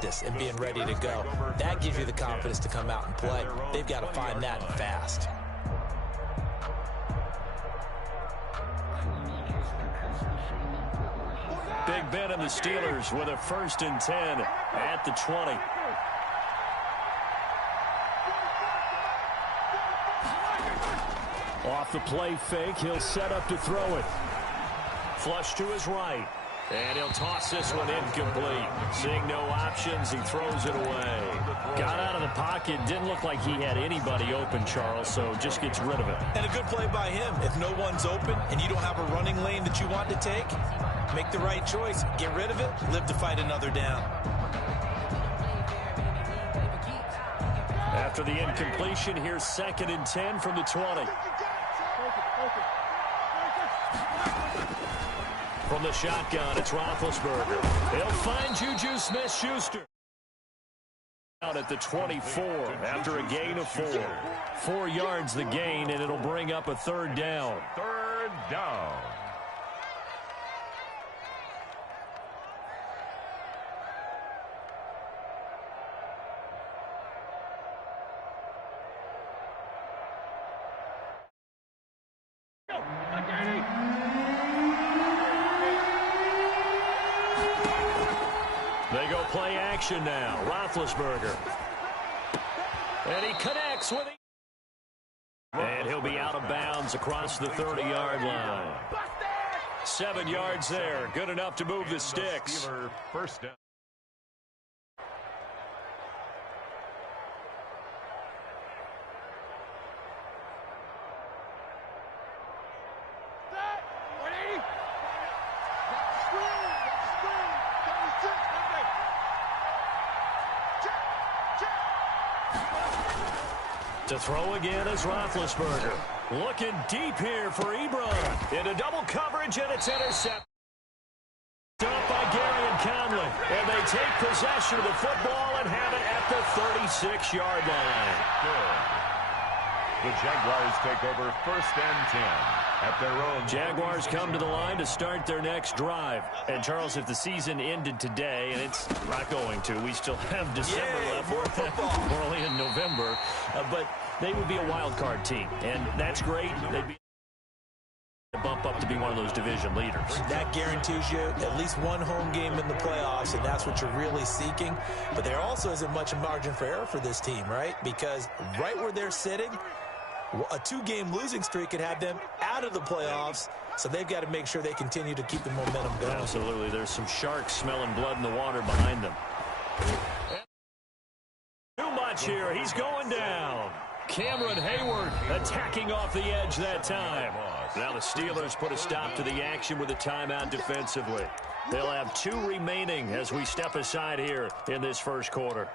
practice and being ready to go. That gives you the confidence to come out and play. They've got to find that fast. Big Ben and the Steelers with a 1st and 10 at the 20. Off the play fake, he'll set up to throw it. Flush to his right. And he'll toss this one incomplete. Seeing no options, he throws it away. Got out of the pocket. Didn't look like he had anybody open, Charles, so just gets rid of it. And a good play by him. If no one's open and you don't have a running lane that you want to take, make the right choice. Get rid of it. Live to fight another down. After the incompletion, here's 2nd and 10 from the 20. From the shotgun, it's Roethlisberger. He'll find Juju Smith-Schuster. Out at the 24 after a gain of 4. 4 yards the gain, and it'll bring up a 3rd down. 3rd down. They go play action now. Roethlisberger. And he connects with it. And he'll be out of bounds across the 30-yard line. 7 yards there. Good enough to move the sticks. 1st down. To throw again is Roethlisberger. Looking deep here for Ebron. Into double coverage, and it's intercepted. Up by Gary and Conley. And they take possession of the football and have it at the 36-yard line. Good. The Jaguars take over 1st and 10 at their own. Jaguars come to the line to start their next drive. And, Charles, if the season ended today, and it's not going to, we still have December left. We're only in November. But they would be a wild card team, and that's great. They'd be bump up to be one of those division leaders. That guarantees you at least one home game in the playoffs, and that's what you're really seeking. But there also isn't much margin for error for this team, right? Because right where they're sitting, a 2-game losing streak could have them out of the playoffs, so they've got to make sure they continue to keep the momentum going. Absolutely. There's some sharks smelling blood in the water behind them. Too much here. He's going down. Cameron Hayward attacking off the edge that time. Now the Steelers put a stop to the action with a timeout defensively. They'll have 2 remaining as we step aside here in this 1st quarter.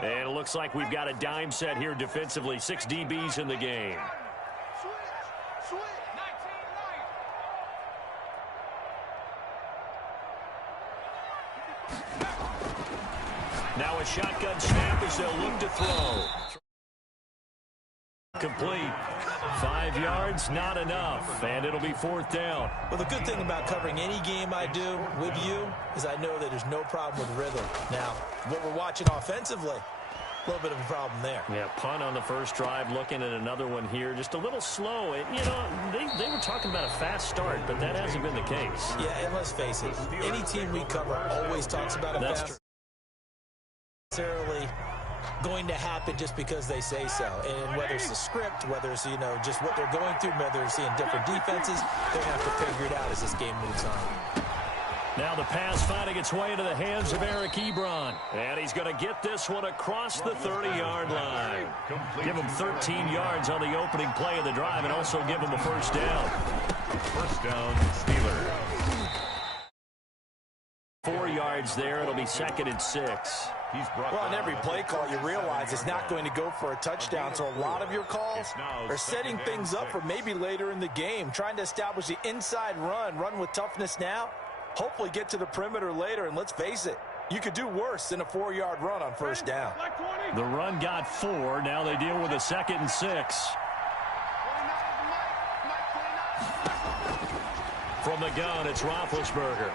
And it looks like we've got a dime set here defensively. 6 DBs in the game. Now a shotgun snap as they'll look to throw. Complete. 5 yards, not enough. And it'll be 4th down. Well, the good thing about covering any game I do with you is I know that there's no problem with rhythm. Now, what we're watching offensively, a little bit of a problem there. Yeah, punt on the 1st drive, looking at another one here. Just a little slow. You know, they were talking about a fast start, but that hasn't been the case. Yeah, and let's face it, any team we cover always talks about a fast start. Necessarily going to happen just because they say so. And whether it's the script, whether it's, you know, just what they're going through, whether it's seeing different defenses, they're going to have to figure it out as this game moves on. Now the pass finding its way into the hands of Eric Ebron. And he's going to get this one across the 30-yard line. Give him 13 yards on the opening play of the drive and also give him a 1st down. 1st down, Steelers. 4 yards there. It'll be 2nd and 6. Well, on every play call, you realize it's not going to go for a touchdown. So a lot of your calls are setting things up for maybe later in the game, trying to establish the inside run with toughness now, hopefully get to the perimeter later. And let's face it, you could do worse than a 4-yard run on 1st down. The run got 4. Now they deal with a 2nd and 6. From the gun, it's Roethlisberger.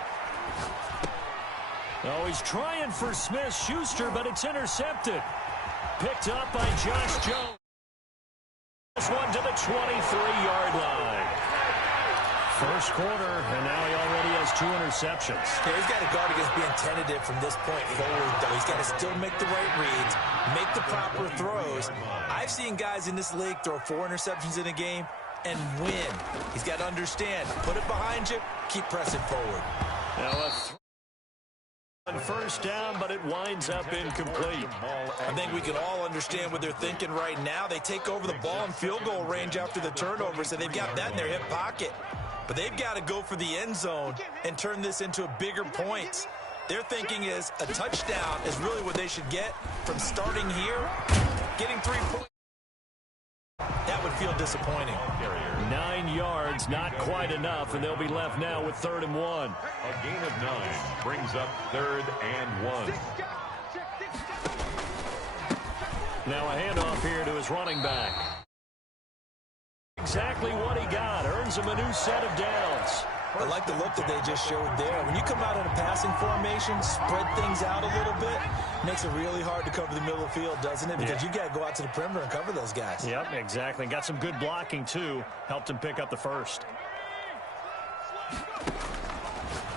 Oh, he's trying for Smith-Schuster, but it's intercepted. Picked up by Josh Jones. This one to the 23-yard line. First quarter, and now he already has 2 interceptions. Yeah, he's got to guard against being tentative from this point forward, though. He's got to still make the right reads, make the proper throws. I've seen guys in this league throw 4 interceptions in a game and win. He's got to understand, put it behind you, keep pressing forward. Now on first down, but it winds up incomplete. I think we can all understand what they're thinking right now. They take over the ball in field goal range after the turnover, so they've got that in their hip pocket. But they've got to go for the end zone and turn this into a bigger points. Their thinking is a touchdown is really what they should get from starting here. Getting 3 points, that would feel disappointing. 9 yards, not quite enough, and they'll be left now with 3rd and 1. A gain of 9 brings up 3rd and 1. Now a handoff here to his running back. Exactly what he got. Earns him a new set of downs. I like the look that they just showed there. When you come out in a passing formation, spread things out a little bit, makes it really hard to cover the middle of the field, doesn't it? Because you got to go out to the perimeter and cover those guys. Yep, exactly. Got some good blocking, too. Helped him pick up the first.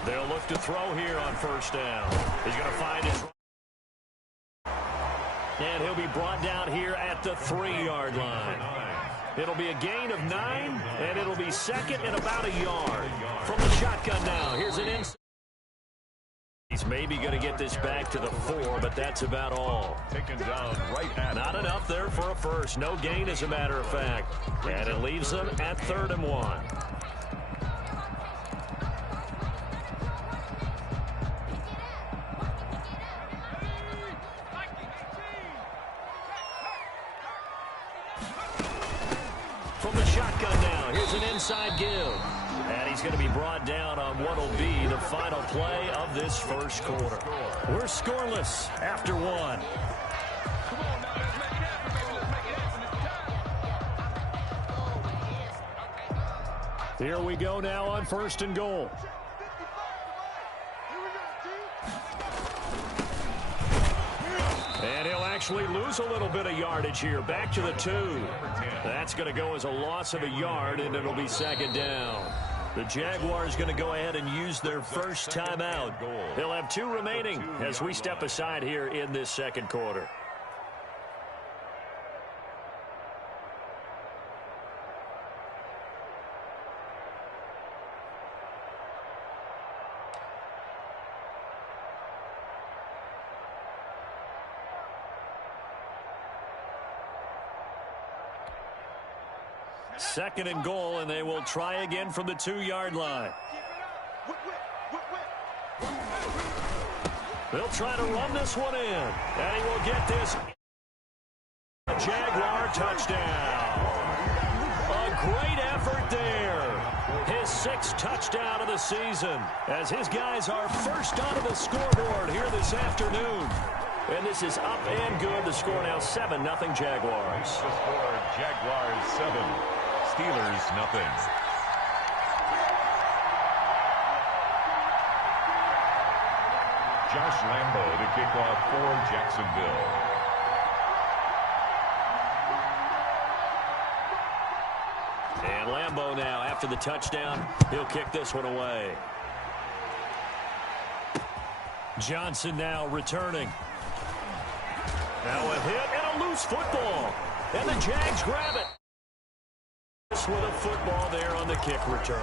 They'll look to throw here on first down. He's going to find his... And he'll be brought down here at the 3-yard line. It'll be a gain of 9, and it'll be 2nd and about a yard. From the shotgun now, here's an inside. He's maybe going to get this back to the 4, but that's about all. Taken down right at. Not enough there for a first. No gain, as a matter of fact. And it leaves them at 3rd and 1. From the shotgun now, here's an inside give. And he's going to be brought down on what will be the final play of this first quarter. We're scoreless after 1. Here we go now on 1st and goal. And he'll actually lose a little bit of yardage here. Back to the 2. That's going to go as a loss of a yard, and it'll be 2nd down. The Jaguars going to go ahead and use their first timeout. They'll have 2 remaining as we step aside here in this second quarter. Second and goal, and they will try again from the 2-yard line. They'll try to run this one in, and he will get this. Jaguar touchdown. A great effort there. His 6th touchdown of the season, as his guys are first onto the scoreboard here this afternoon. And this is up and good. The score now 7-0 Jaguars. The score, Jaguars 7. Steelers, nothing. Josh Lambo to kick off for Jacksonville. And Lambo now, after the touchdown, he'll kick this one away. Johnson now returning. Now a hit and a loose football. And the Jags grab it. With a football there on the kick return.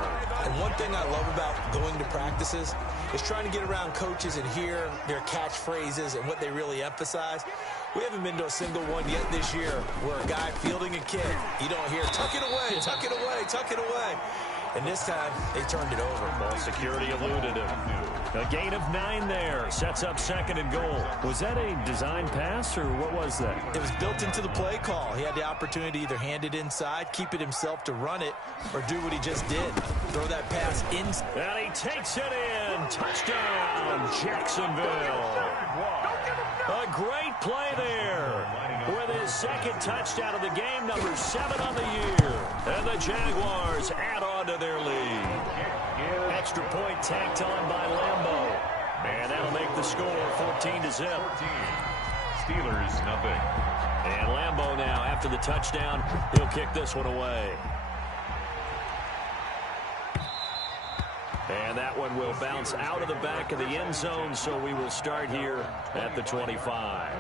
And one thing I love about going to practices is trying to get around coaches and hear their catchphrases and what they really emphasize. We haven't been to a single one yet this year where a guy fielding a kick, you don't hear, tuck it away, tuck it away, tuck it away. And this time, they turned it over. Ball security eluded him. A gain of 9 there. Sets up 2nd and goal. Was that a design pass, or what was that? It was built into the play call. He had the opportunity to either hand it inside, keep it himself to run it, or do what he just did. Throw that pass in. And he takes it in. Touchdown, Jacksonville. A great play there. With his 2nd touchdown of the game, number 7 on the year. And the Jaguars add on to their lead. Extra point tacked on by Lambo. And that'll make the score 14-0. 14. Steelers, nothing. And Lambeau now, after the touchdown, he'll kick this one away. And that one will bounce out of the back of the end zone, so we will start here at the 25.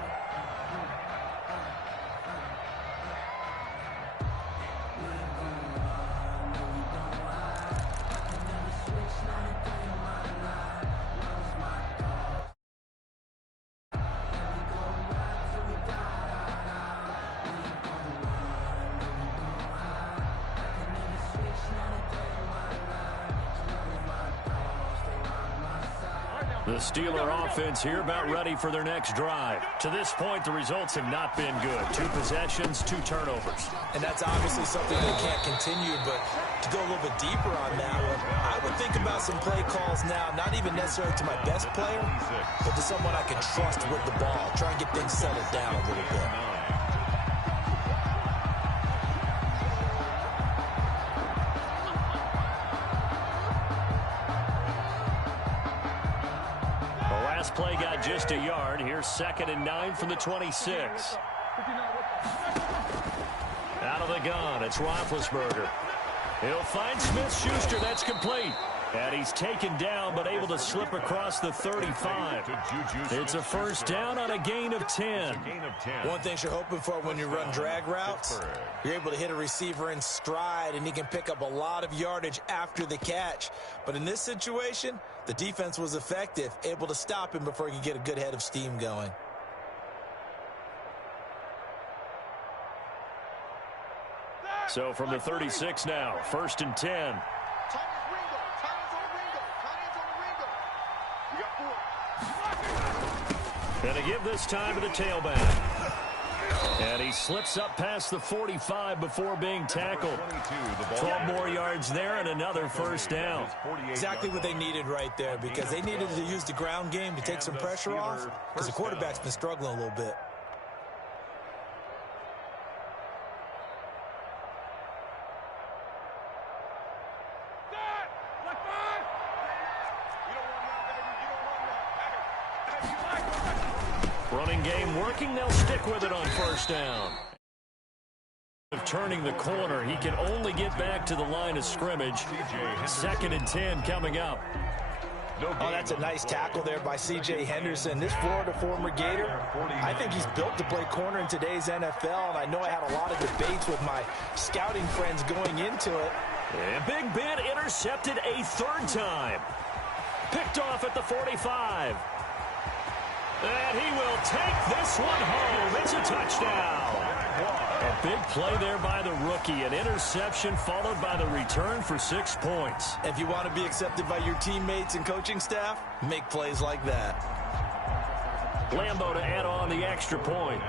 The Steeler offense here about ready for their next drive. To this point, the results have not been good. 2 possessions, 2 turnovers. And that's obviously something that can't continue, but to go a little bit deeper on that one, I would think about some play calls now, not even necessarily to my best player, but to someone I can trust with the ball. Try and get things settled down a little bit. Play got just a yard. Here's 2nd and 9 from the 26. Out of the gun, it's Roethlisberger. He'll find Smith-Schuster. That's complete. And he's taken down, but able to slip across the 35. It's a first down on a gain of 10. One thing you're hoping for when you run drag routes, you're able to hit a receiver in stride, and he can pick up a lot of yardage after the catch. But in this situation, the defense was effective, able to stop him before he could get a good head of steam going. So from the 36 now, 1st and 10. And to give this time to the tailback. And he slips up past the 45 before being tackled. 12 more yards there and another first down. Exactly what they needed right there, because they needed to use the ground game to take some pressure off, because the quarterback's been struggling a little bit. Running game working. They'll stick with it on first down. Turning the corner, he can only get back to the line of scrimmage. 2nd and 10 coming up. Oh, that's a nice tackle there by C.J. Henderson. This Florida former Gator, I think he's built to play corner in today's NFL, and I know I had a lot of debates with my scouting friends going into it. And Big Ben intercepted a 3rd time. Picked off at the 45. And he will take this one home. It's a touchdown. A big play there by the rookie. An interception followed by the return for 6 points. If you want to be accepted by your teammates and coaching staff, make plays like that. Lambeau to add on the extra point.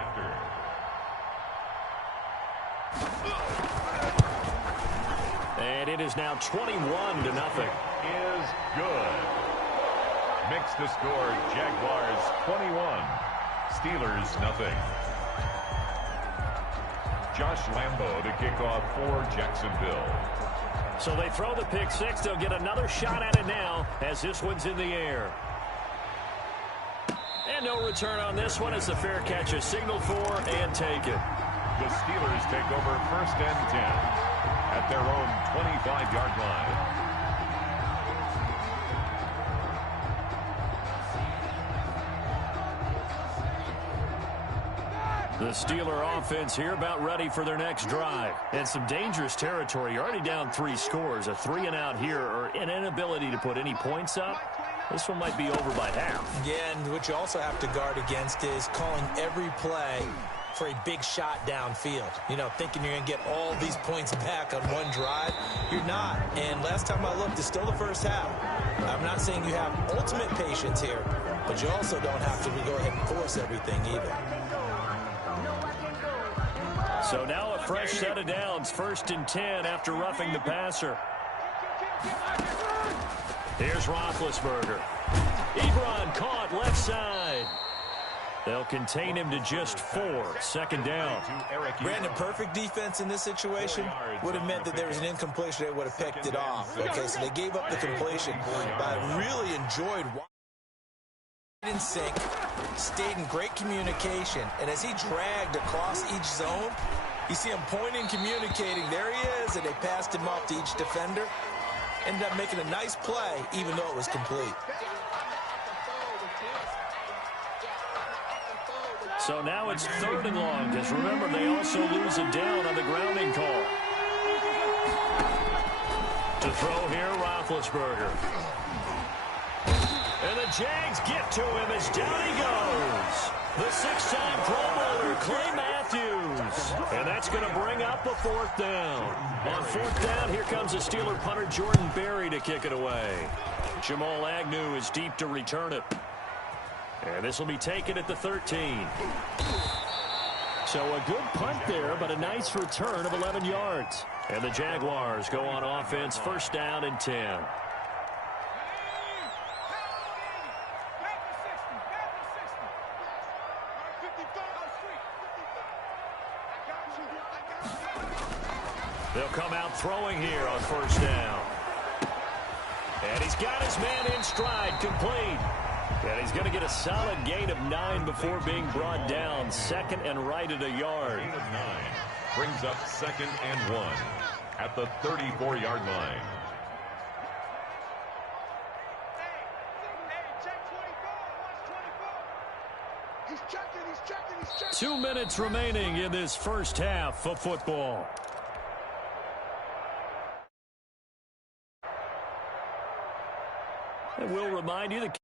And it is now 21-0. Is good. Makes the score Jaguars 21, Steelers nothing. Josh Lambeau to kick off for Jacksonville. So they throw the pick 6. They'll get another shot at it now as this one's in the air. And no return on this one as the fair catch is signaled for and taken. The Steelers take over 1st and 10 at their own 25-yard line. The Steeler offense here about ready for their next drive. And some dangerous territory. You're already down 3 scores. A 3-and-out here or an inability to put any points up. This one might be over by half. Yeah, and what you also have to guard against is calling every play for a big shot downfield. You know, thinking you're going to get all these points back on one drive. You're not. And last time I looked, it's still the first half. I'm not saying you have ultimate patience here, but you also don't have to go ahead and force everything either. So now a fresh set of downs. 1st and 10 after roughing the passer. Here's Roethlisberger. Ebron caught left side. They'll contain him to just 4. 2nd down. Brandon, perfect defense in this situation would have meant that there was an incompletion. They would have picked it off. Okay, so they gave up the completion. But I really enjoyed In sync, stayed in great communication, and as he dragged across each zone, you see him pointing, communicating. There he is, and they passed him off to each defender. Ended up making a nice play, even though it was complete. So now it's 3rd and long, because remember, they also lose a down on the grounding call. To throw here, Roethlisberger. And the Jags get to him as down he goes. The 6-time Pro Bowler, Clay Matthews. And that's going to bring up a 4th down. On 4th down, here comes the Steeler punter Jordan Berry to kick it away. Jamal Agnew is deep to return it. And this will be taken at the 13. So a good punt there, but a nice return of 11 yards. And the Jaguars go on offense, 1st down and 10. They'll come out throwing here on 1st down. And he's got his man in stride, complete. And he's going to get a solid gain of 9 before being brought down. 2nd and right at a yard. Gain of 9 brings up 2nd and 1 at the 34-yard line. He's checking. 2 minutes remaining in this first half of football. And we'll remind you that